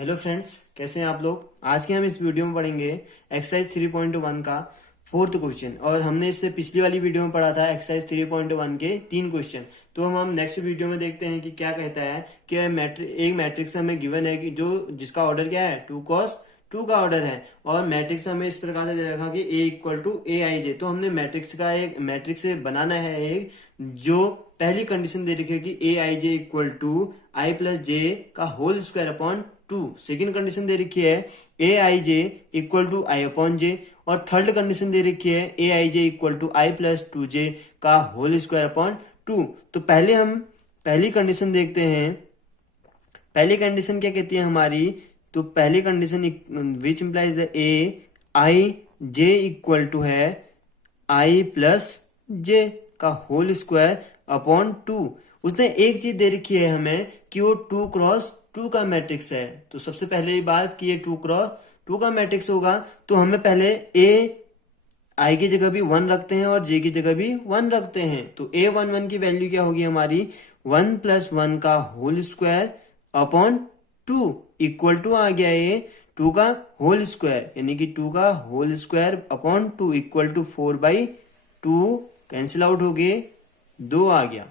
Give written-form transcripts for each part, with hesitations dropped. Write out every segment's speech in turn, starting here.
Hello friends, कैसे हैं आप लोग। आज के हम इस वीडियो में पढ़ेंगे एक्सरसाइज 3.1 का फोर्थ क्वेश्चन। और हमने इससे पिछली वाली वीडियो में पढ़ा था एक्सरसाइज 3.1 के 3 क्वेश्चन। तो हम नेक्स्ट वीडियो में देखते हैं कि क्या कहता है कि एक मैट्रिक्स हमें गिवन है कि जिसका ऑर्डर क्या है 2 का ऑर्डर है। और मैट्रिक्स हमें इस प्रकार से दे रखा कि A equal to A I जे। तो हमने मैट्रिक्स से बनाना है एक जो पहली कंडीशन दे रखी है कि A I J equal to I plus J का whole square upon 2। Second condition दे रखी है A I J equal to I upon J. और थर्ड कंडीशन दे रखी है A I J equal to I plus 2 J का whole square upon 2। तो पहले हम पहली कंडीशन देखते हैं। पहली कंडीशन क्या कहती है हमारी, तो पहली condition which implies A I J equal to है आई प्लस जे का होल स्क्वायर अपॉन 2। उसने एक चीज दे रखी है हमें कि वो 2x2 का मैट्रिक्स है। तो सबसे पहले ये बात कि ये 2x2 का मैट्रिक्स होगा तो हमें पहले ए आई की जगह भी 1 रखते हैं और जे की जगह भी 1 रखते हैं। तो A11 की वैल्यू क्या होगी हमारी 1 + 1 का whole square upon 2 equal to आ गया ये 2 का होल स्क्वायर, यानी कि 2 का whole square upon 2 equal to 4/2 cancel out हो गए, 2 आ गया।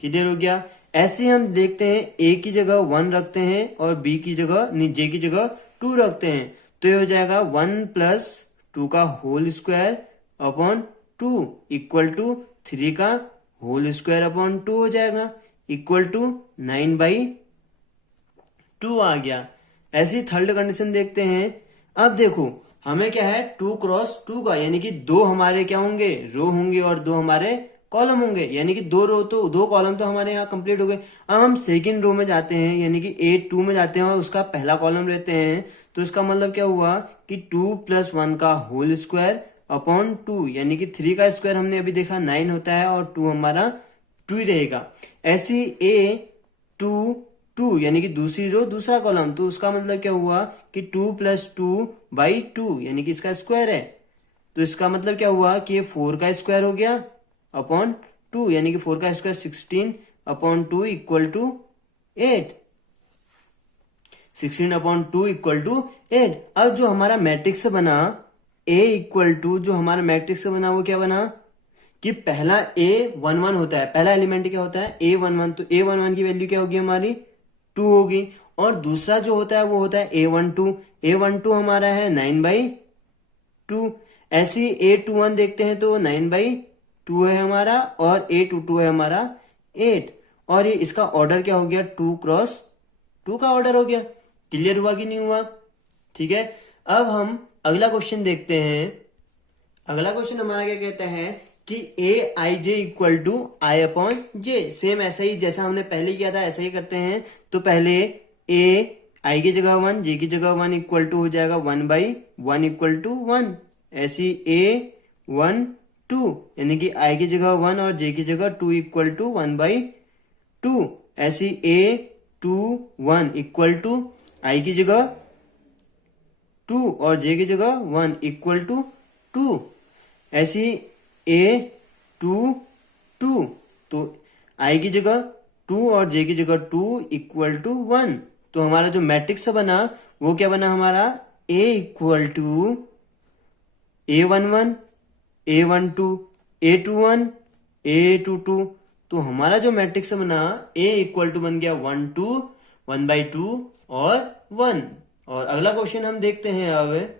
क्लियर हो गया। ऐसे हम देखते हैं ए की जगह 1 रखते हैं और बी की जगह जे की जगह 2 रखते हैं। तो ये हो जाएगा 1 + 2 का whole square upon 2 equal to 3 का होल स्क्वायर अपॉन 2 हो जाएगा इक्वल टू 9/2 आ गया। ऐसी थर्ड कंडीशन देखते हैं। अब देखो हमें क्या है 2x2 का, यानी कि 2 हमारे क्या होंगे रो होंगे और 2 हमारे कॉलम होंगे, यानी कि 2 रो तो 2 कॉलम तो हमारे यहाँ कंप्लीट हो गए। अब हम सेकंड रो में जाते हैं, यानी कि A2 में जाते हैं और उसका पहला कॉलम लेते हैं। तो इसका मतलब क्या हुआ कि 2 + 1 का होल स्क्वायर अपॉन 2, यानी कि 3 का स्क्वायर हमने अभी देखा 9 होता है और 2 हमारा 2 ही रहेगा। ऐसी A2 यानी कि दूसरी रो दूसरा कॉलम, तो उसका मतलब क्या हुआ कि 2 + 2/2 यानी कि इसका स्क्वायर है। तो इसका मतलब क्या हुआ कि ये 4 का स्क्वायर हो गया अपॉन 2, यानी कि 4 का square 16/2 equal to 8। 16/2 equal to 8। अब जो हमारा मैट्रिक्स बना A इक्वल टू, जो हमारा मैट्रिक्स बना वो क्या बना कि पहला A11 होता है, पहला एलिमेंट क्या होता है A11। तो A11 की वैल्यू क्या होगी हमारी 2 होगी। और दूसरा जो होता है वो होता है A12 हमारा है 9/2। ऐसी A21 देखते हैं तो 9/2 है हमारा और A22 है हमारा 8। और ये इसका ऑर्डर क्या हो गया 2x2 का ऑर्डर हो गया। क्लियर हुआ कि नहीं हुआ। ठीक है, अब हम अगला क्वेश्चन देखते हैं। अगला क्वेश्चन हमारा क्या कहता है कि A I J equal to I upon J. Same ऐसा ही जैसा हमने पहले किया था ऐसा ही करते हैं। तो पहले ए आई की जगह 1 जे की जगह 1 इक्वल टू हो जाएगा 1/1 इक्वल टू 1। ऐसी A12 यानी कि आई की जगह 1 और जे की जगह 2 इक्वल टू 1/2। ऐसी A21 इक्वल टू आई की जगह 2 और जे की जगह 1 इक्वल टू 2। ऐसी A22 तो आई की जगह 2 और जे की जगह 2 इक्वल टू 1। तो हमारा जो मैट्रिक्स बना वो क्या बना हमारा A equal to A11 A12 A21 A22। तो हमारा जो मैट्रिक्स बना A इक्वल टू बन गया 1 2 1/2 और 1। और अगला क्वेश्चन हम देखते हैं। अब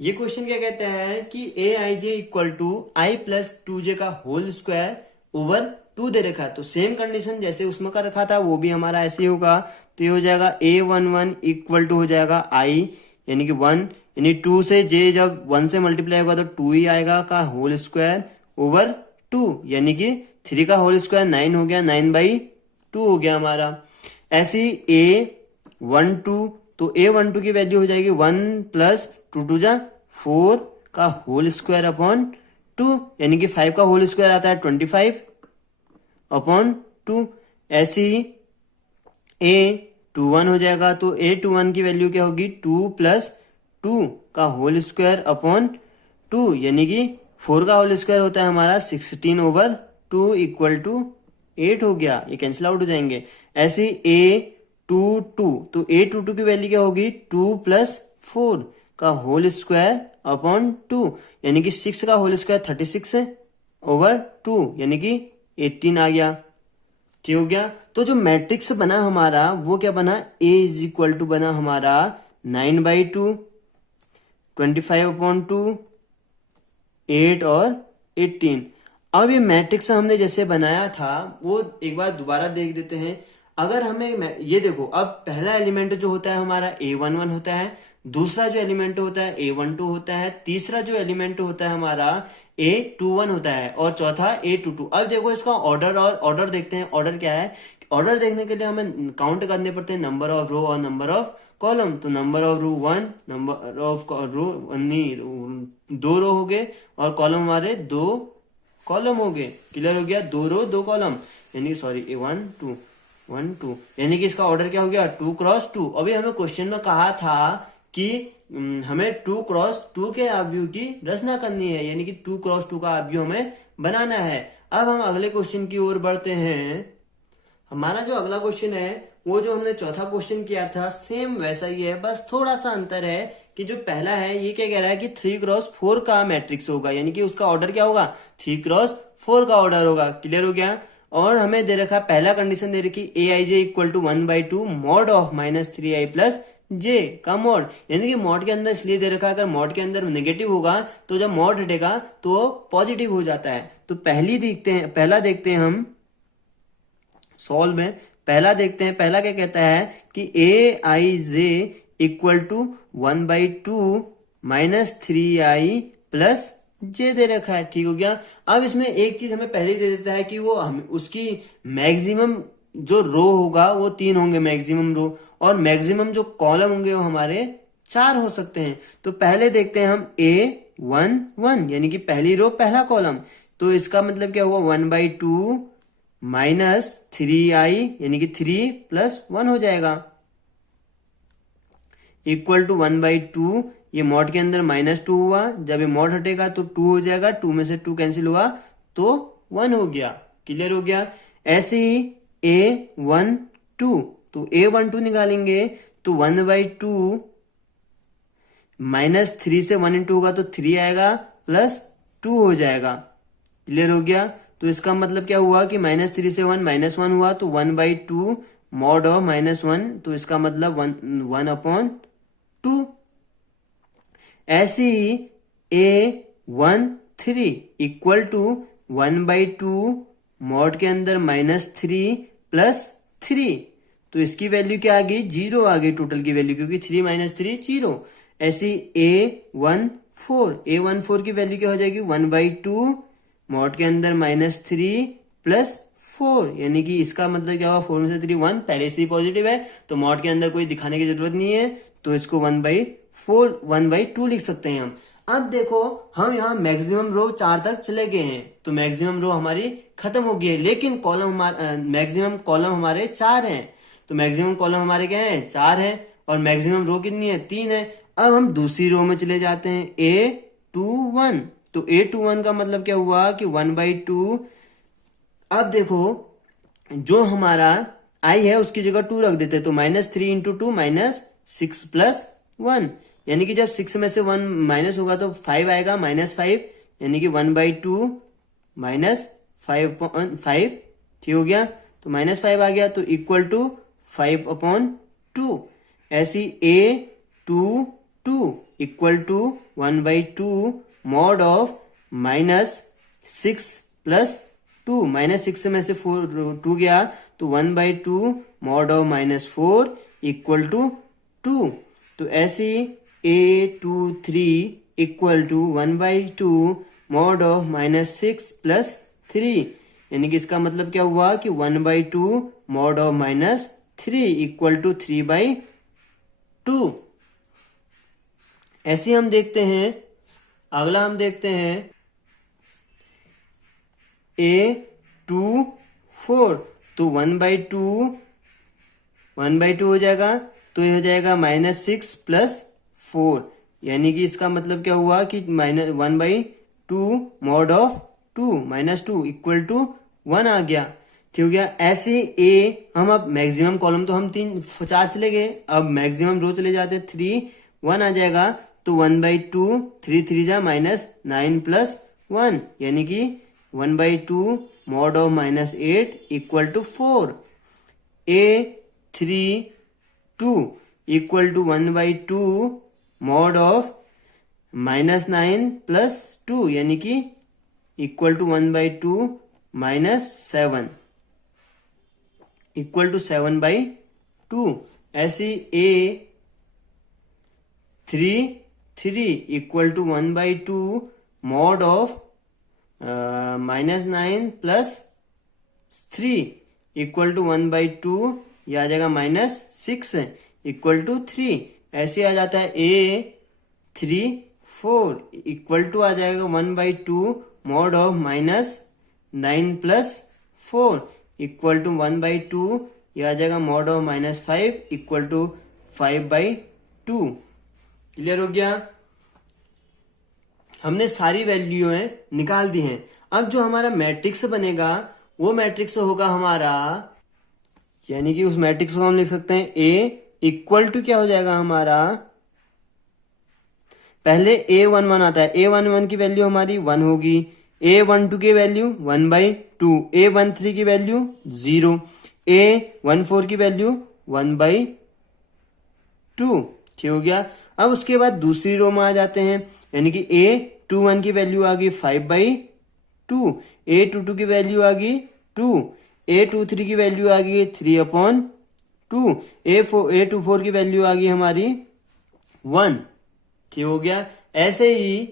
ये क्वेश्चन क्या कहता है कि A I J equal to I plus 2 J का होल स्क्वायर ओवर 2 दे रखा है। तो सेम कंडीशन जैसे उसमें का रखा था वो भी हमारा ऐसे ही होगा। तो ये हो जाएगा A11 इक्वल टू हो जाएगा आई यानी कि 1, यानी 2 से जे जब 1 से मल्टीप्लाई होगा तो 2 ही आएगा का होल स्क्वायर ओवर 2, यानी कि 3 का होल स्क्वायर 9 हो गया, 9/2 हो गया हमारा। ऐसी A12 तो A12 की वैल्यू हो जाएगी 1 + 2 = 4 का होल स्क्वायर अपॉन 2, यानी कि 5 का होल स्क्वायर आता है 25/2। ऐसी A21 हो जाएगा। तो A21 की वैल्यू क्या होगी 2 + 2 का होल स्क्वायर अपॉन 2, यानी कि 4 का होल स्क्वायर होता है हमारा 16/2 इक्वल टू 8 हो गया। ये कैंसिल आउट हो जाएंगे। ऐसे 2 तो A22 की वैल्यू क्या होगी 2+4 का होल स्क्वायर अपॉन 2 यानी कि 6 का होल स्क्वायर 36 है ओवर 2 यानी कि 18 आ गया। ठीक हो गया। तो जो मैट्रिक्स बना हमारा वो क्या बना A इज इक्वल टू बना हमारा 9/2 25/2 8 और 18। अब ये मैट्रिक्स हमने जैसे बनाया था वो एक बार दोबारा देख देते हैं। अगर हमें ये देखो अब पहला एलिमेंट जो होता है हमारा A11 होता है, दूसरा जो एलिमेंट होता है A12 होता है, तीसरा जो एलिमेंट होता है हमारा A21 होता है और चौथा A22। अब देखो इसका ऑर्डर और ऑर्डर देखते हैं। ऑर्डर क्या है? ऑर्डर देखने के लिए हमें काउंट करने पड़ते हैं नंबर ऑफ रो और नंबर ऑफ कॉलम। तो number of row 1, number of row 2 row हो गए और कॉलम हमारे 2 कॉलम हो गए। क्लियर हो गया? 2 रो 2 कॉलम यानी सॉरी 1 2 1 2 यानी कि इसका ऑर्डर क्या हो गया 2x2। अभी हमें क्वेश्चन में कहा था कि हमें 2x2 के आव्यूह की रचना करनी है यानी कि 2x2 का आव्यूह हमें बनाना है। अब हम अगले क्वेश्चन की ओर बढ़ते हैं। हमारा जो अगला क्वेश्चन है वो जो हमने चौथा क्वेश्चन किया था सेम वैसा ही है, बस थोड़ा सा अंतर है कि जो पहला है ये क्या कह रहा है कि 3x4 का मैट्रिक्स होगा यानी कि उसका ऑर्डर क्या होगा 3x4 का ऑर्डर होगा। क्लियर हो गया। और हमें दे रखा पहला कंडीशन दे रखी Aij equal to 1/2 mod of -3i plus J का मॉड यानी कि मॉड के अंदर इसलिए दे रखा है अगर मॉड के अंदर नेगेटिव होगा तो जब मॉड हटेगा तो पॉजिटिव हो जाता है। तो पहला देखते हैं हम सॉल्व में। पहला देखते हैं, पहला क्या कहता है कि Aij equal to 1/2 -3i plus J दे रखा है। ठीक हो गया। अब इसमें एक चीज हमें पहले ही दे देता है कि वो हम उसकी मैक्सिमम जो रो होगा वो 3 होंगे मैक्सिमम रो, और मैक्सिमम जो कॉलम होंगे वो हमारे 4 हो सकते हैं। तो पहले देखते हैं हम A11 यानी कि पहली रो पहला कॉलम। तो इसका मतलब क्या हुआ 1/2 -3i यानी कि 3 + 1 हो जाएगा इक्वल टू 1/2। ये मॉड के अंदर -2 हुआ, जब ये मॉड हटेगा तो 2 हो जाएगा, 2 में से 2 कैंसिल हुआ तो 1 हो गया। क्लियर हो गया। ऐसे ही A12 तो A12 निकालेंगे तो 1/2 -3 से 1 इंटू होगा तो 3 आएगा प्लस 2 हो जाएगा। क्लियर हो गया। तो इसका मतलब क्या हुआ कि -3 से 1 -1 हुआ तो 1/2 मॉड ऑफ -1 तो इसका मतलब 1/2। ऐसे ही A13 इक्वल टू 1/2 मॉड के अंदर -3 प्लस 3 तो इसकी वैल्यू क्या आ गई 0 आ गई टोटल की वैल्यू क्योंकि 3 - 3 0। ऐसे A14 की वैल्यू क्या हो जाएगी 1/2 मॉड के अंदर -3 प्लस 4 यानी कि इसका मतलब क्या होगा 4 में से 3 1 पहले से ही पॉजिटिव है तो मॉड के अंदर कोई दिखाने की जरूरत नहीं है तो इसको 1/2 लिख सकते हैं हम। अब देखो हम यहाँ मैक्सिमम रो 4 तक चले गए हैं तो मैक्सिमम रो हमारी खत्म हो गई है, लेकिन मैक्सिमम कॉलम हमारे 4 हैं। तो मैक्सिमम कॉलम हमारे क्या हैं 4 हैं और मैक्सिमम रो कितनी है 3 है। अब हम दूसरी रो में चले जाते हैं A21 तो A21 का मतलब क्या हुआ कि 1/2। अब देखो जो हमारा i है उसकी जगह 2 रख देते हैं तो -3 × 2 -6 + 1 यानी कि जब 6 में से 1 माइनस होगा तो 5 आएगा -5 यानी कि 1/2 -5/5। ठीक हो गया। तो -5 आ गया तो इक्वल टू 5/2। ऐसी A22 equal to 1/2 mod of -6 + 2 -6 में से 2 गया तो 1/2 मॉड ऑफ -4 इक्वल टू 2। तो ऐसी A23 equal to 1/2 mod of -6 + 3 यानी कि इसका मतलब क्या हुआ कि 1/2 मॉड ऑफ -3 इक्वल टू 3/2। ऐसे हम देखते हैं अगला हम देखते हैं A24 तो 1/2 हो जाएगा तो ये हो जाएगा -6 + 4 यानी कि इसका मतलब क्या हुआ कि -1/2 मॉड ऑफ 2 -2 इक्वल टू 1 आ गया। ठीक हो गया। ऐसे ए हम अब मैक्सिमम कॉलम तो हम 4 चले गए, अब मैक्सिमम रो चले जाते 3, 1 आ जाएगा तो 1/2, 3 3 जा -9 + 1 यानी कि 1/2 mod of -8 equal to 4। A32 equal to 1/2 mod of -9 + 2 यानी कि इक्वल टू 1/2 -7 इक्वल टू 7/2। ऐसे A33 equal to 1/2 mod of -9 + 3 equal to 1/2, यह आ जाएगा -6 इक्वल टू 3। ऐसे आ जाता है A34 इक्वल टू आ जाएगा 1/2 mod of -9 + 4 इक्वल टू 1/2, यह आ जाएगा mod of -5 equal to 5/2। Clear हो गया। हमने सारी वैल्यूएं निकाल दी हैं। अब जो हमारा मैट्रिक्स बनेगा वो मैट्रिक्स होगा हमारा, यानी कि उस मैट्रिक्स को हम लिख सकते हैं ए इक्वल टू क्या हो जाएगा हमारा, पहले A11 आता है, A11 की वैल्यू हमारी 1 होगी, A12 की वैल्यू 1/2, A13 की वैल्यू 0, A14 की वैल्यू 1/2। ठीक हो गया। अब उसके बाद दूसरी रो में आ जाते हैं, यानी कि A21 की वैल्यू आ गई 5/2, A22 की वैल्यू आ गई 2, A23 की वैल्यू आ गई 3/2, A24 की वैल्यू आ गई हमारी 1। ठीक हो गया। ऐसे ही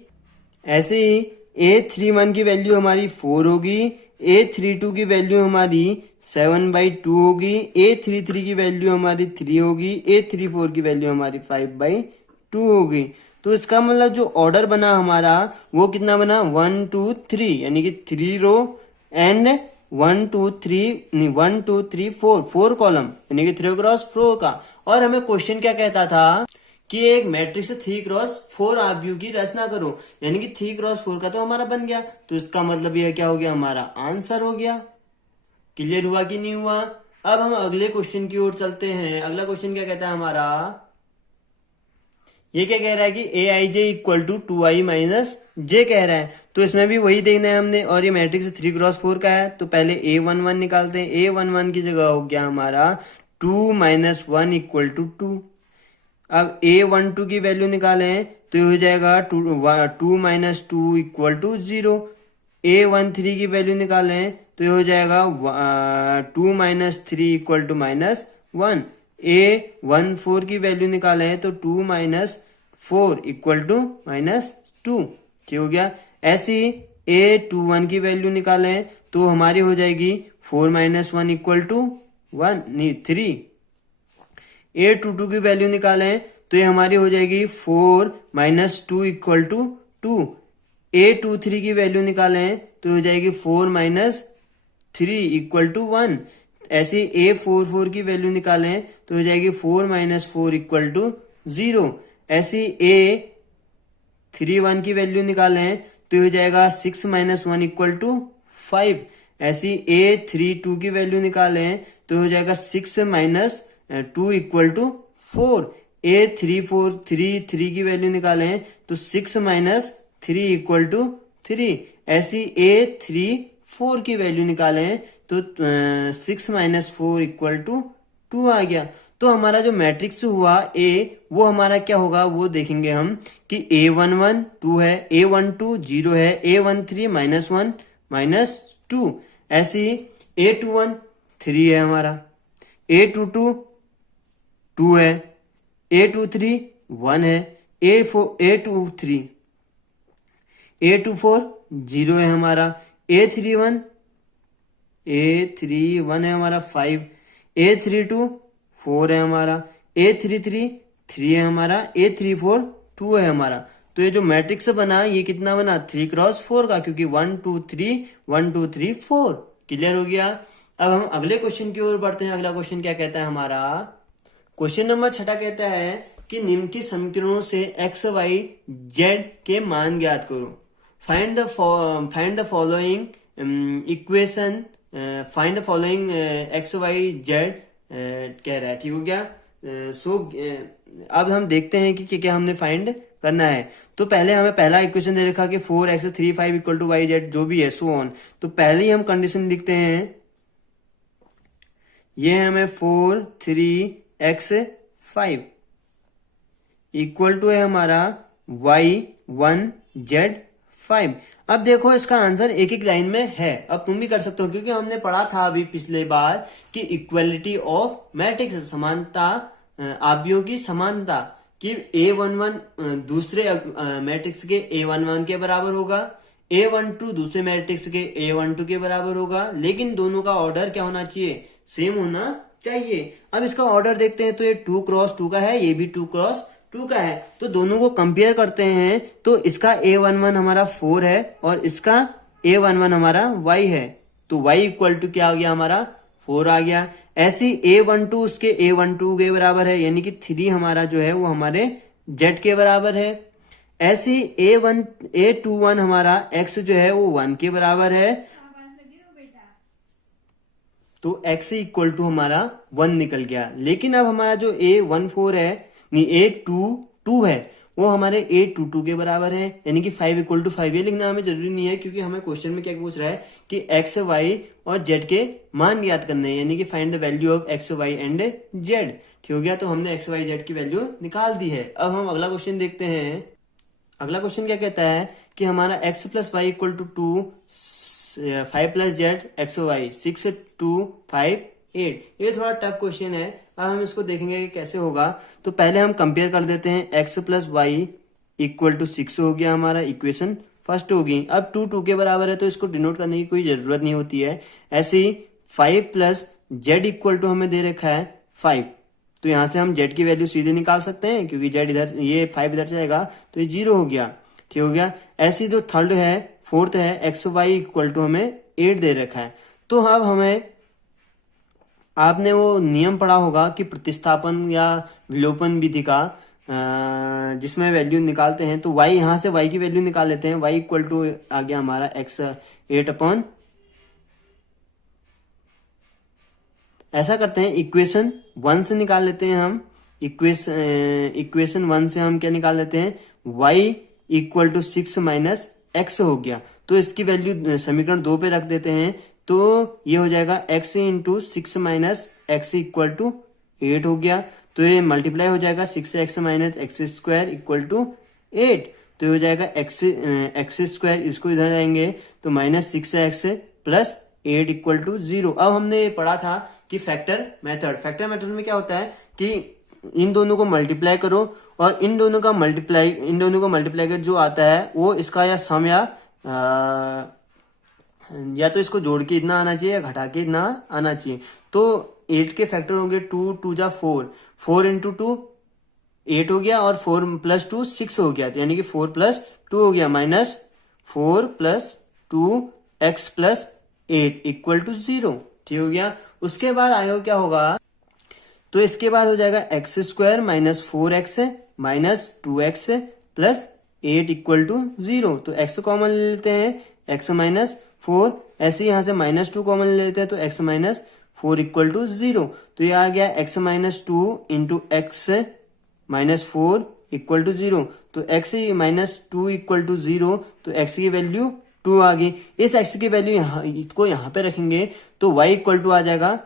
A31 की वैल्यू हमारी 4 होगी, A32 की वैल्यू हमारी 7/2 होगी, A33 की वैल्यू हमारी 3 होगी, A34 की वैल्यू हमारी 5/2 होगी। तो इसका मतलब जो ऑर्डर बना हमारा वो कितना बना, 1 2 3, यानी कि 3 रो एंड 1 2 3 4 कॉलम, यानी कि 3 क्रॉस 4 का। और हमें क्वेश्चन क्या कहता था कि एक मैट्रिक्स 3 क्रॉस 4 आव्यूह की रचना करो, यानी कि 3 क्रॉस 4 का तो हमारा बन गया। तो इसका मतलब यह क्या हो गया, हमारा आंसर हो गया। क्लियर हुआ कि नहीं हुआ। अब हम अगले क्वेश्चन की ओर चलते हैं। अगला क्वेश्चन क्या कहता है हमारा, ये क्या कह रहा है कि aij equal to 2i minus J कह रहा है। तो इसमें भी वही देखना है हमने, और ये मैट्रिक्स 3 क्रॉस 4 का है। तो पहले A11 निकालते हैं। A11 की जगह हो गया हमारा 2 - 1 इक्वल टू 2। अब A12 की वैल्यू निकालें तो ये हो जाएगा 2 - 2 इक्वल टू 0। A13 की वैल्यू निकालें तो ये हो जाएगा 2 - 3 इक्वल टू -1। A14 की वैल्यू निकालें तो 2 - 4 इक्वल टू -2। ठीक हो गया। ऐसे ही A21 की वैल्यू निकालें तो हमारी हो जाएगी 4 - 1 इक्वल टू 3। A22 की वैल्यू निकालें तो ये हमारी हो जाएगी 4 - 2 इक्वल टू 2। A23 की वैल्यू निकालें तो हो जाएगी 4 - 3 इक्वल टू 1। ऐसे A44 की वैल्यू निकालें तो हो जाएगी 4 - 4 इक्वल टू 0। ऐसे A31 की वैल्यू निकालें तो हो जाएगा 6 - 1 इक्वल टू 5। ऐसी A32 की वैल्यू निकालें तो हो जाएगा 6 - 2 इक्वल टू 4। A33 की वैल्यू निकालें तो 6 - 3 इक्वल टू 3। ऐसी A34 की वैल्यू निकालें तो 6 - 4 इक्वल टू 2 आ गया। तो हमारा जो मैट्रिक्स हुआ A, वो हमारा क्या होगा वो देखेंगे हम कि A11 2 है, A12 0 है, A13 -1 -2। ऐसे ही A21 3 है हमारा, A22 2 है, A23 1 है, A24 0 है हमारा, A31 है हमारा 5, A32 4 है हमारा, A33 3 है हमारा, A34 2 है हमारा। तो ये जो मैट्रिक्स बना ये कितना बना, 3 क्रॉस 4 का, क्योंकि 1 2 3 1 2 3 4। क्लियर हो गया। अब हम अगले क्वेश्चन की ओर बढ़ते हैं। अगला क्वेश्चन क्या कहता है हमारा, क्वेश्चन नंबर 6 कहता है कि निम्न की समीकरणों से x y z के मान ज्ञात करो। Find the following equation find the following x y z कह रहा है, ठीक हो गया। अब हम देखते हैं कि क्या हमने फाइंड करना है। तो पहले हमें पहला इक्वेशन दे रखा कि 4x35 equal to Y Z जो भी है सो ऑन। तो पहले ही हम कंडीशन लिखते हैं, ये हमें 4 3x5 इक्वल टू है हमारा y1z5। अब देखो इसका आंसर एक एक लाइन में है। अब तुम भी कर सकते हो, क्योंकि हमने पढ़ा था अभी पिछले बार कि इक्वलिटी ऑफ मैट्रिक्स, समानता आव्यूहों की समानता, कि A11 दूसरे मैट्रिक्स के A11 के बराबर होगा, A12 दूसरे मैट्रिक्स के A12 के बराबर होगा, लेकिन दोनों का ऑर्डर क्या होना चाहिए, सेम होना चाहिए। अब इसका ऑर्डर देखते हैं, तो ये 2 क्रॉस 2 का है, ये भी 2 क्रॉस 2 का है। तो दोनों को कंपेयर करते हैं, तो इसका A11 हमारा 4 है और इसका A11 हमारा y है। तो y इक्वल टू क्या आ गया हमारा 4 आ गया। ऐसे A12 उसके A12 के बराबर है, यानी कि 3 हमारा जो है वो हमारे z के बराबर है। ऐसे A21 हमारा x जो है वो 1 के बराबर है। तो x इक्वल टू हमारा 1 निकल गया। लेकिन अब हमारा जो A14 है, नहीं A22 है, वो हमारे A22 के बराबर है, यानी कि 5 इक्वल टू 5। ये लिखना हमें जरूरी नहीं है, क्योंकि हमें क्वेश्चन में क्या पूछ रहा है कि x y और z के मान ज्ञात करने हैं, यानी कि find the value of x y and z। ठीक हो गया। तो हमने x y z की वैल्यू निकाल दी है। अब हम अगला क्वेश्चन देखते हैं। अगला क्वेश्चन क्या कहता है कि हमारा x plus y equal to 2, 5 plus z x y 6 2 5 8। ये थोड़ा टफ क्वेश्चन है। अब हम इसको देखेंगे कि कैसे होगा। तो पहले हम कंपेयर कर देते हैं, x plus y equal to 6 हो गया हमारा, इक्वेशन फर्स्ट होगी। अब 2 2 के बराबर है, तो इसको डिनोट करने की कोई जरूरत नहीं होती है। ऐसे ही 5 प्लस जेड इक्वल टू हमें दे रखा है 5, तो यहां से हम z की वैल्यू सीधे निकाल सकते हैं, क्योंकि z इधर, ये 5 इधर जाएगा तो ये 0 हो गया। ठीक हो गया। ऐसी जो थर्ड है, फोर्थ है, एक्स वाई इक्वल टू हमें 8 दे रखा है। तो अब हमें, आपने वो नियम पढ़ा होगा कि प्रतिस्थापन या विलोपन विधि का, जिसमें वैल्यू निकालते हैं, तो y यहां से y की वैल्यू निकाल लेते हैं। y इक्वल टू आ गया हमारा x 8 ऐसा करते हैं, इक्वेशन 1 से निकाल लेते हैं हम। इक्वेशन 1 से हम क्या निकाल लेते हैं, y equal to 6 minus x हो गया। तो इसकी वैल्यू समीकरण 2 पे रख देते हैं, तो ये हो जाएगा x into 6 minus x equal to 8 हो गया। तो ये मल्टीप्लाई हो जाएगा 6x minus x square equal to 8। तो ये हो जाएगा एक्स स्क्वायर, इसको इधर जाएंगे तो minus 6x plus 8 equal to 0। अब हमने पढ़ा था कि फैक्टर मेथड में क्या होता है कि इन दोनों को मल्टीप्लाई करो, और इन दोनों को मल्टीप्लाई कर जो आता है वो इसका या सम या तो इसको जोड़ के इतना आना चाहिए या घटा के इतना आना चाहिए। तो 8 के फैक्टर होंगे 2 2 जा 4, 4 इंटू 2 8 हो गया, और 4 प्लस 2 6 हो गया, तो यानी कि 4 प्लस 2 हो गया, minus 4 plus 2 x plus 8 equal to 0। ठीक हो गया। उसके बाद आगे क्या होगा, तो इसके बाद हो जाएगा x square minus 4x minus 2x plus 8 equal to 0। तो x कॉमन ले लेते हैं, x माइनस 4, ऐसे यहां से माइनस 2 कॉमन ले लेते हैं, तो x माइनस 4 इक्वल टू 0। तो ये आ गया x minus 2 into x minus 4 equal to 0। तो x माइनस 2 इक्वल टू 0, तो x की वैल्यू 2 आ गई। इस x की वैल्यू यहाँ पे रखेंगे, तो y इक्वल टू आ जाएगा,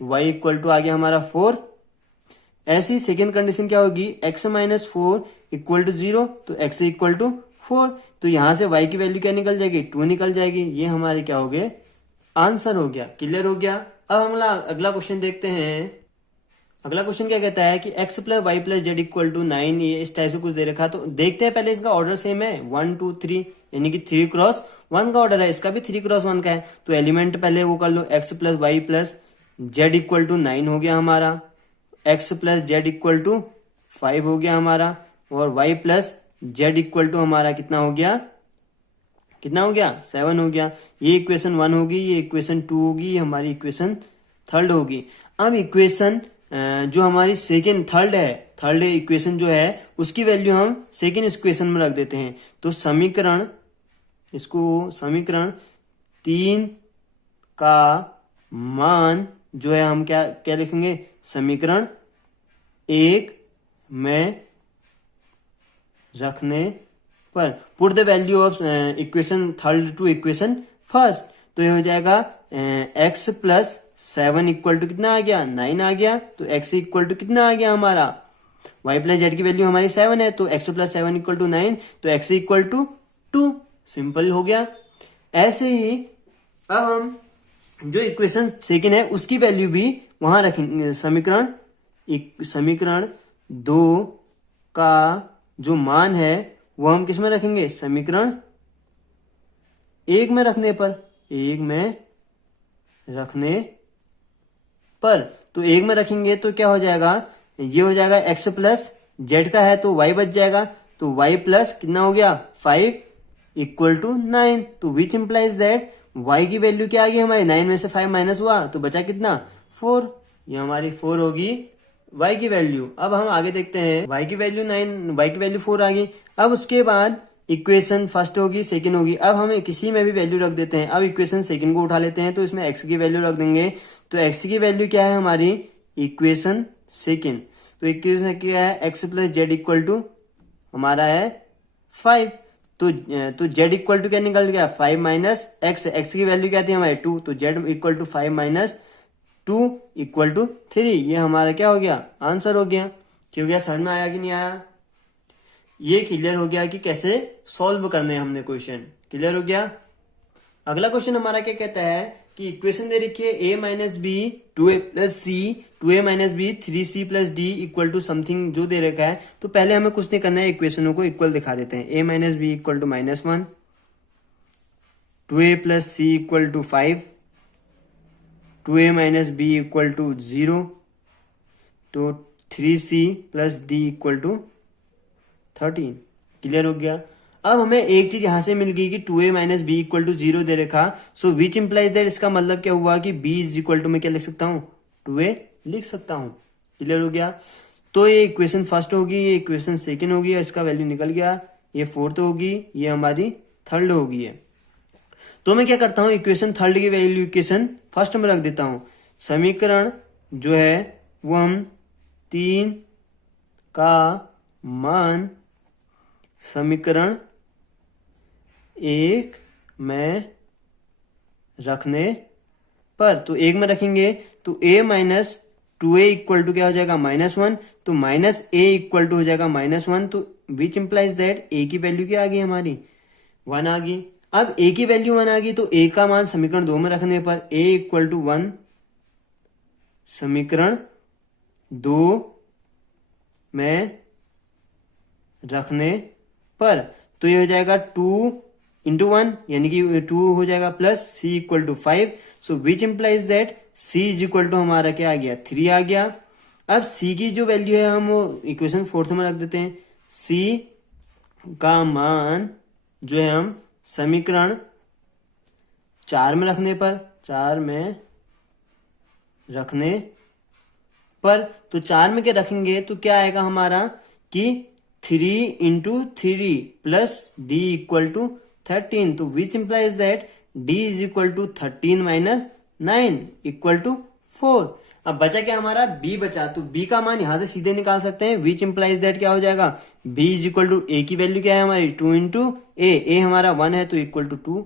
y इक्वल टू आ गया हमारा 4। ऐसी सेकेंड कंडीशन क्या होगी, x माइनस 4 इक्वल टू 0, तो x इक्वल टू 4। तो यहां से y की वैल्यू क्या निकल जाएगी, 2 निकल जाएगी। ये हमारे क्या हो गए, आंसर हो गया। क्लियर हो गया। अब हम अगला क्वेश्चन देखते हैं। अगला क्वेश्चन क्या कहता है कि x plus y plus z equal to 9, ये इस टाइप से कुछ दे रखा। तो देखते हैं पहले, इसका ऑर्डर सेम है 1 2 3, यानी कि 3 क्रॉस 1 का ऑर्डर है, इसका भी 3 क्रॉस 1 का है। तो एलिमेंट पहले वो कर लो, x plus y plus z equal to 9 हो गया हमारा, x plus z equal to 5 हो गया हमारा, और y plus z equal to हमारा कितना हो गया 7 हो गया। ये इक्वेशन 1 होगी, ये इक्वेशन 2 होगी, ये हमारी इक्वेशन थर्ड होगी। अब इक्वेशन जो हमारी थर्ड इक्वेशन जो है उसकी वैल्यू हम सेकेंड इक्वेशन में रख देते हैं। तो समीकरण 3 का मान जो है हम क्या क्या लिखेंगे, समीकरण 1 में रखने पर put the value of equation third to equation first. तो ये हो जाएगा x प्लस 7 इक्वल टू कितना आ गया, 9 आ गया। तो x इक्वल टू कितना आ गया हमारा, y प्लस जेड की वैल्यू हमारी 7 है, तो x प्लस 7 इक्वल टू 9, तो x इक्वल टू 2। सिंपल हो गया। ऐसे ही अब हम जो इक्वेशन सेकेंड है उसकी वैल्यू भी वहां रखेंगे। समीकरण 2 का जो मान है वो हम किस में रखेंगे, समीकरण 1 में रखने पर। 1 में रखने पर तो 1 में रखेंगे तो क्या हो जाएगा, ये हो जाएगा x प्लस जेड का है तो y बच जाएगा। तो y प्लस कितना हो गया 5 इक्वल टू 9। तो विच इंप्लाइज दैट y की वैल्यू क्या आ गई हमारी, 9 में से 5 माइनस हुआ तो बचा कितना 4। ये हमारी 4 होगी y की वैल्यू। अब हम आगे देखते हैं, y की वैल्यू 9, y की वैल्यू 4 आ गई। अब उसके बाद इक्वेशन फर्स्ट होगी, सेकंड होगी। अब हमें किसी में भी वैल्यू रख देते हैं। अब इक्वेशन सेकंड को उठा लेते हैं तो इसमें x की वैल्यू रख देंगे। तो x की वैल्यू क्या है हमारी, इक्वेशन सेकंड। तो इक्वेशन क्या है, x plus z equal to हमारा है 5। तो z इक्वल टू क्या निकल गया, 5 माइनस x की वैल्यू क्या थी हमारी 2। तो z equal to 5 minus 2 equal to 3। ये हमारा क्या हो गया, आंसर हो गया। ठीक हो गया, समझ में आया कि नहीं आया। ये क्लियर हो गया कि कैसे सॉल्व करने हैं हमने क्वेश्चन। क्लियर हो गया। अगला क्वेश्चन हमारा क्या कहता है कि इक्वेशन दे रखी है a minus b 2a plus c 2a minus b 3c plus d equal to something जो दे रखा है। तो पहले हमें कुछ नहीं करना है, इक्वेशनों को इक्वल दिखा देते हैं। a minus b equal to -1, 2a plus c equal to 5, 2a minus b equal to 0, तो 3c plus d equal to 13। Clear हो गया। अब हमें एक चीज यहां से मिल गई कि 2a minus b equal to 0 दे रखा। सो विच इंप्लाइज दैट, इसका मतलब क्या हुआ कि b इज इक्वल टू मैं क्या लिख सकता हूं, 2a लिख सकता हूं। क्लियर हो गया। तो ये इक्वेशन फर्स्ट होगी, ये इक्वेशन सेकंड होगी, इसका वैल्यू निकल गया। ये फोर्थ होगी, ये हमारी थर्ड होगी है। तो मैं क्या करता हूं, इक्वेशन थर्ड की वैल्यू इक्वेशन फर्स्ट में रख देता हूं। समीकरण जो है वो हम 3 का मान समीकरण 1 में रखने पर, तो 1 में रखेंगे तो a minus 2a equal to क्या हो जाएगा -1, तो माइनस a इक्वल टू हो जाएगा -1। तो विच इंप्लाइज दैट a की वैल्यू क्या आ गई हमारी 1 आ गई। अब a की वैल्यू 1 आ गई तो a का मान समीकरण 2 में रखने पर a इक्वल टू 1 समीकरण 2 में रखने पर, तो ये हो जाएगा 2 इंटू 1 यानी कि 2 हो जाएगा plus c equal to 5। So which implies that c is equal to हमारा क्या आ गया 3 आ गया। अब c की जो वैल्यू है हम वो इक्वेशन फोर्थ में रख देते हैं। c का मान जो है हम समीकरण 4 में रखने पर, 4 में रखने पर, तो 4 में क्या रखेंगे तो क्या आएगा हमारा कि 3 into 3 plus d equal to 13। तो which implies that d is equal to 13 minus 9 equal to 4। अब बचा क्या हमारा b बचा, तो b का मान यहां से सीधे निकाल सकते हैं। विच इंप्लाइज दैट क्या हो जाएगा, b is equal to a की वैल्यू क्या है हमारी 2 इंटू a हमारा 1 है तो इक्वल टू 2।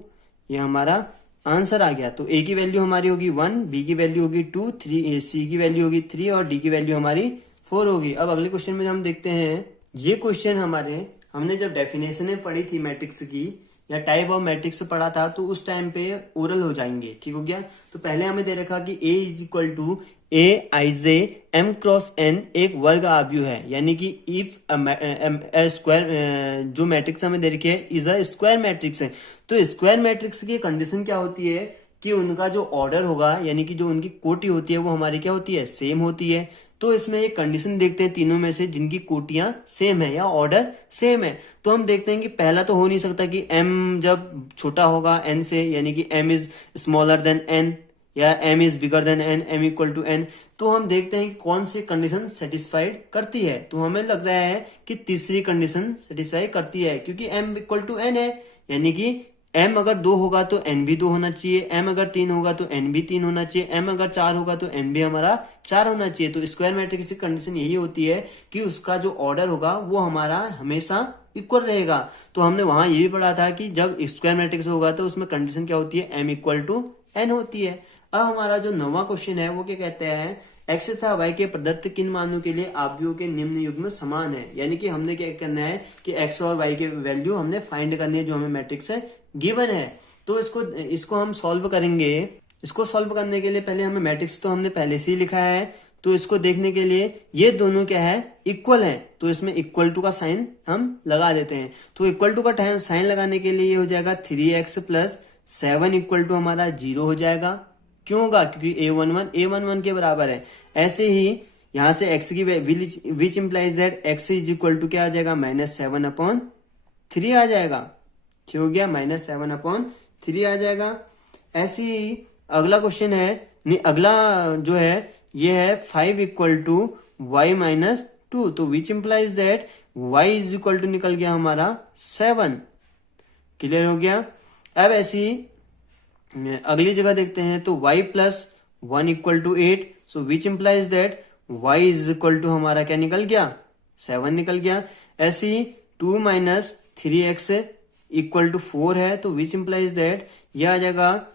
ये हमारा आंसर आ गया। तो a की वैल्यू हमारी होगी 1, b की वैल्यू होगी 2, 3 c की वैल्यू होगी 3 और d की वैल्यू हमारी 4 होगी। अब अगले क्वेश्चन में हम देखते हैं, ये क्वेश्चन हमने जब डेफिनेशन पढ़ी थी मैट्रिक्स की या टाइप ऑफ मैट्रिक्स पढ़ा था तो उस टाइम पे ओरल हो जाएंगे। ठीक हो गया। तो पहले हमें दे रखा कि a is equal to a ij m cross n एक वर्ग आव्यूह है, यानी कि इफ स्क्वायर जो मैट्रिक्स हमें दे रखी है इज अ स्क्वायर मैट्रिक्स है। तो स्क्वायर मैट्रिक्स की कंडीशन क्या होती है कि उनका जो ऑर्डर होगा यानी कि जो उनकी कोटि होती है वो हमारी क्या होती है, सेम होती है। तो इसमें एक कंडीशन देखते हैं तीनों में से जिनकी कोटियां सेम है या ऑर्डर सेम है। तो हम देखते हैं कि पहला तो हो नहीं सकता कि m जब छोटा होगा n से, यानी कि m is smaller than n या m is bigger than n, m equal to n। तो हम देखते हैं कि कौन सी कंडीशन सेटिस्फाइड करती है। तो हमें लग रहा है कि तीसरी कंडीशन सेटिस्फाई करती है, क्योंकि m इक्वल टू n है, यानी कि m अगर 2 होगा तो n भी 2 होना चाहिए, m अगर 3 होगा तो n भी 3 होना चाहिए, m अगर 4 होगा तो n भी हमारा 4 होना चाहिए। तो स्क्वायर मैट्रिक्स की कंडीशन यही होती है कि उसका जो ऑर्डर होगा वो हमारा हमेशा इक्वल रहेगा। तो हमने वहां ये भी पढ़ा था कि जब स्क्वायर मैट्रिक्स होगा तो उसमें कंडीशन क्या होती है, m इक्वल टू n होती है। अब हमारा जो 9वां क्वेश्चन है वो क्या कहते हैं, एक्स तथा वाई के प्रदत्त किन मानों के लिए आव्यूह के निम्न युग्म समान है। यानी कि हमने क्या करना है कि एक्स और वाई के वैल्यू हमने फाइंड करनी है जो हमें मैट्रिक्स है गिवन है। तो इसको हम सॉल्व करेंगे। इसको सॉल्व करने के लिए पहले हमें मैट्रिक्स तो हमने पहले से ही लिखा है, तो इसको देखने के लिए ये दोनों क्या है, इक्वल है, तो इसमें इक्वल टू का साइन हम लगा देते हैं। तो इक्वल टू का साइन लगाने के लिए ये हो जाएगा 3x प्लस 7 इक्वल टू हमारा 0 हो जाएगा। क्यों होगा, क्योंकि a11 के बराबर है। ऐसे ही यहां से x की which implies that x is equal to क्या आ जाएगा, -7/3 आ जाएगा। क्या हो गया, -7/3 आ जाएगा। ऐसे ही अगला क्वेश्चन है, नहीं अगला जो है ये है 5 इक्वल टू y-2। तो which implies that y is equal to निकल गया हमारा 7। क्लियर हो गया। अब ऐसी अगली जगह देखते हैं, तो y plus 1 equal to 8। So which implies that y is equal to हमारा क्या निकल गया, 7 निकल गया। ऐसे ही 2 माइनस 3x इक्वल टू 4 है, तो विच इंप्लाइज दैट यह आ जाएगा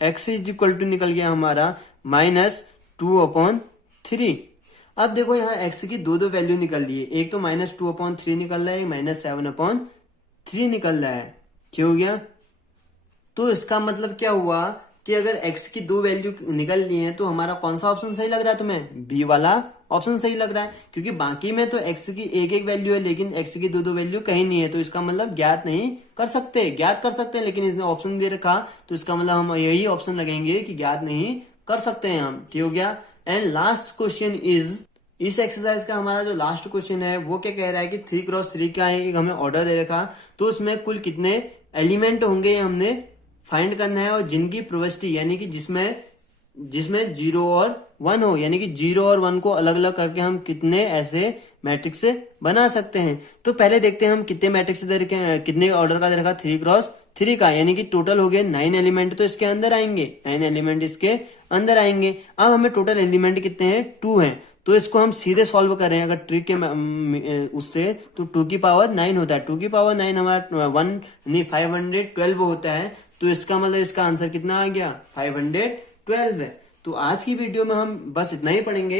x इज इक्वल टू निकल गया हमारा -2/3। अब देखो यहाँ x की दो वैल्यू निकल ली है, एक तो -2/3 निकल रहा है, एक -7/3 निकल रहा है। क्या हो गया, तो इसका मतलब क्या हुआ कि अगर x की दो वैल्यू निकल ली है तो हमारा कौन सा ऑप्शन सही लग रहा है तुम्हें, बी वाला ऑप्शन सही लग रहा है। क्योंकि बाकी में तो x की एक एक वैल्यू है लेकिन x की दो वैल्यू कहीं नहीं है, तो इसका मतलब ज्ञात नहीं कर सकते, ज्ञात कर सकते हैं लेकिन इसने ऑप्शन दे रखा, तो इसका मतलब हम यही ऑप्शन लगेंगे कि ज्ञात नहीं कर सकते हैं हम। ठीक हो गया। एंड लास्ट क्वेश्चन इज, इस एक्सरसाइज का हमारा जो लास्ट क्वेश्चन है वो क्या कह रहा है कि 3x3 का एक हमें ऑर्डर दे रखा, तो उसमें कुल कितने एलिमेंट होंगे ये हमने फाइंड करना है, और जिनकी प्रोबेबिलिटी यानी कि जिसमें 0 और 1 हो, यानी कि 0 और 1 को अलग अलग करके हम कितने ऐसे मैट्रिक्स बना सकते हैं। तो पहले देखते हैं हम कितने मैट्रिक्स दे रखे, कितने ऑर्डर का दे रखा, 3x3 का, यानी कि टोटल हो गए 9 एलिमेंट, तो इसके अंदर आएंगे 9 एलिमेंट इसके अंदर आएंगे। अब हमें टोटल एलिमेंट कितने हैं, 2 हैं, तो इसको हम सीधे सॉल्व करें अगर ट्रिक के उससे, तो 2 की पावर 9 होता है। 2 की पावर 9 हमारा 512 होता है, तो इसका मतलब इसका आंसर कितना आ गया, 512 है। तो आज की वीडियो में हम बस इतना ही पढ़ेंगे।